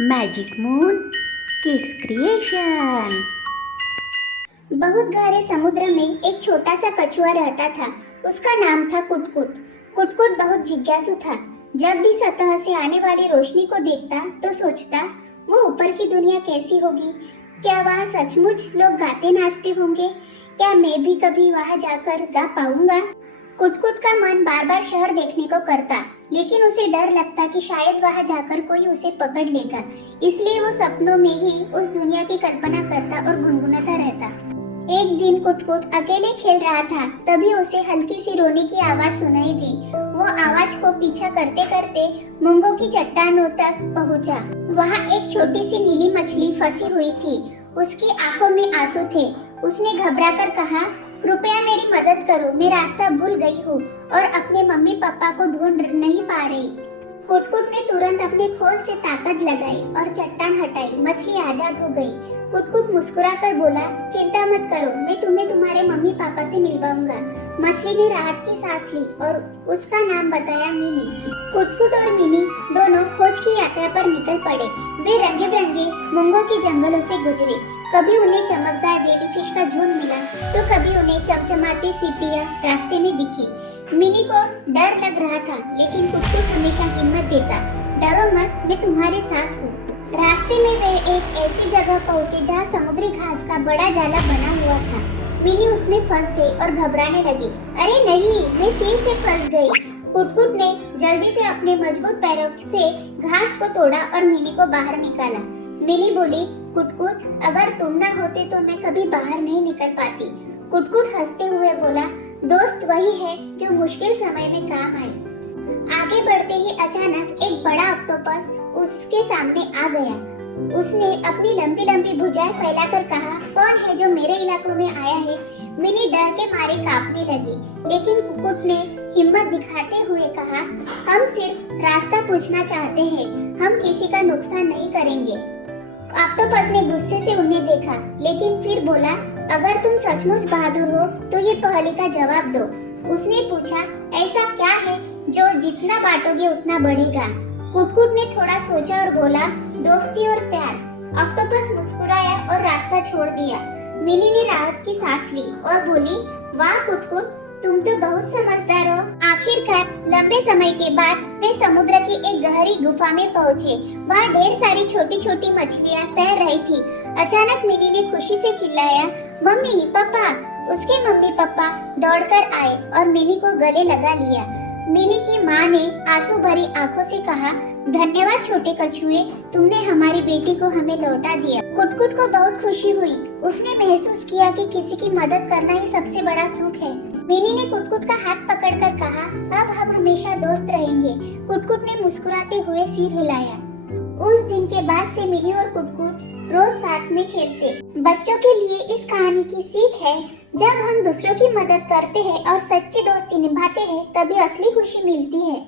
Magic moon kids creation. बहुत गहरे समुद्र में एक छोटा सा कछुआ रहता था। उसका नाम था कुटकुट। कुटकुट बहुत जिज्ञासु था। जब भी सतह से आने वाली रोशनी को देखता तो सोचता, वो ऊपर की दुनिया कैसी होगी। क्या वहाँ सचमुच लोग गाते नाचते होंगे? क्या मैं भी कभी वहाँ जाकर गा पाऊंगा? कुटकुट का मन बार बार शहर देखने को करता, लेकिन उसे डर लगता कि शायद वहाँ जाकर कोई उसे पकड़ लेगा। इसलिए वो सपनों में ही उस दुनिया की कल्पना करता और गुनगुनाता रहता। एक दिन कुटकुट अकेले खेल रहा था, तभी उसे हल्की सी रोने की आवाज सुनाई दी। वो आवाज को पीछा करते करते मूंगों की चट्टानों तक पहुंचा। वहाँ एक छोटी सी नीली मछली फंसी हुई थी। उसकी आंखों में आंसू थे। उसने घबराकर कहा, कृपया मेरी मदद करो, मैं रास्ता भूल गई हूँ और अपने मम्मी पापा को ढूंढ नहीं पा रही। कुटकुट ने तुरंत अपने खोल से ताकत लगाई और चट्टान हटाई। मछली आजाद हो गई। कुटकुट मुस्कुराकर बोला, चिंता मत करो, मैं तुम्हें तुम्हारे मम्मी पापा से मिलवाऊंगा। मछली ने राहत की सांस ली और उसका नाम बताया, मिनी। कुटकुट और मिनी दोनों खोज की यात्रा पर निकल पड़े। वे रंगे बिरंगे मूंगों के जंगलों से गुजरे। कभी उन्हें चमकदार जेलीफिश का झुंड मिला तो कभी उन्हें चमचमाती सीपियां रास्ते में दिखी। मिनी को डर लग रहा था, लेकिन कुटकुट हमेशा हिम्मत देता, डरो मत, मैं तुम्हारे साथ हूँ। रास्ते में वे एक ऐसी जगह पहुँचे जहाँ समुद्री घास का बड़ा जाला बना हुआ था। मिनी उसमें फंस गई और घबराने लगी। अरे नहीं, मैं फिर से फंस गई। कुटकुट ने जल्दी से अपने मजबूत पैरों से घास को तोड़ा और मिनी को बाहर निकाला। मिनी बोली, कुटकुट, अगर तुम ना होते तो मैं कभी बाहर नहीं निकल पाती। कुटकुट हंसते हुए बोला, दोस्त वही है जो मुश्किल समय में काम आए। आगे बढ़ते ही अचानक एक बड़ा ऑक्टोपस उसके सामने आ गया। उसने अपनी लंबी लंबी भुजाएं फैलाकर कहा, कौन है जो मेरे इलाकों में आया है? मिनी डर के मारे कांपने लगी, लेकिन कुटकुट ने हिम्मत दिखाते हुए कहा, हम सिर्फ रास्ता पूछना चाहते हैं, हम किसी का नुकसान नहीं करेंगे। ऑक्टोपस ने गुस्से से उन्हें देखा, लेकिन फिर बोला, अगर तुम सचमुच बहादुर हो तो ये पहेली का जवाब दो। उसने पूछा, ऐसा क्या है जो जितना बांटोगे उतना बढ़ेगा? कुटकुट ने थोड़ा सोचा और बोला, दोस्ती और प्यार। ऑक्टोपस मुस्कुराया और रास्ता छोड़ दिया। मिनी ने राहत की सांस ली और बोली, वाह कुटकुट, तुम तो बहुत समझदार हो। आखिरकार लंबे समय के बाद वे समुद्र की एक गहरी गुफा में पहुंचे। वहाँ ढेर सारी छोटी छोटी मछलियाँ तैर रही थी। अचानक मिनी ने खुशी से चिल्लाया, मम्मी पापा। उसके मम्मी पापा दौड़कर आए और मिनी को गले लगा लिया। मिनी की माँ ने आंसू भरी आंखों से कहा, धन्यवाद छोटे कछुए, तुमने हमारी बेटी को हमें लौटा दिया। कुटकुट को बहुत खुशी हुई। उसने महसूस किया कि किसी की मदद करना ही सबसे बड़ा सुख है। मिनी ने कुटकुट का हाथ पकड़कर कहा, अब हम हमेशा दोस्त रहेंगे। कुटकुट ने मुस्कुराते हुए सिर हिलाया। उस दिन के बाद से मिनी और कुटकुट रोज साथ में खेलते। बच्चों के लिए इस कहानी की सीख है, जब हम दूसरों की मदद करते हैं और सच्ची दोस्ती निभाते हैं, तभी असली खुशी मिलती है।